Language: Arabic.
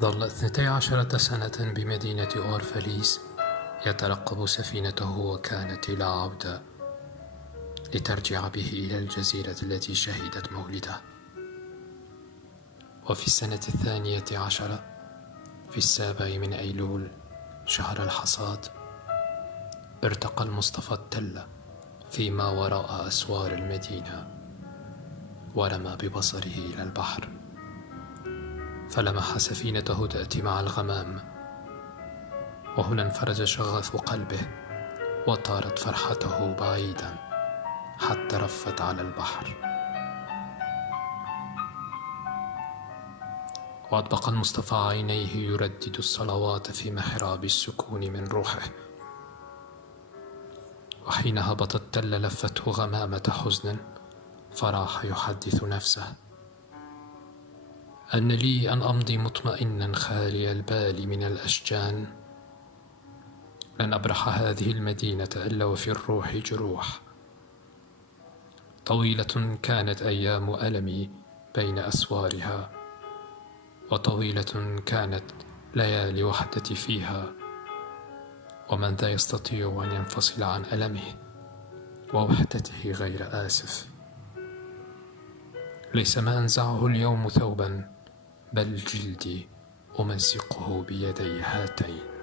ظل 12 سنة بمدينة أورفاليس يترقب سفينته، وكانت لا عودة لترجع به إلى الجزيرة التي شهدت مولده. وفي السنة 12 في 7 من أيلول شهر الحصاد ارتقى المصطفى التل فيما وراء أسوار المدينة، ورمى ببصره إلى البحر، فلمح سفينته تأتي مع الغمام، وهنا انفرج شغف قلبه وطارت فرحته بعيدا حتى رفت على البحر. وأطبق المصطفى عينيه يردد الصلوات في محراب السكون من روحه، وحين هبط التل لفته غمامة حزن، فراح يحدث نفسه: أن لي أن أمضي مطمئنا خالي البال من الأشجان، لن أبرح هذه المدينة إلا وفي الروح جروح. طويلة كانت أيام ألمي بين أسوارها، وطويلة كانت ليالي وحدتي فيها، ومن ذا يستطيع أن ينفصل عن ألمه ووحدته غير آسف؟ ليس ما أنزعه اليوم ثوبا، بل جلدي أمزقه بيدي هاتين.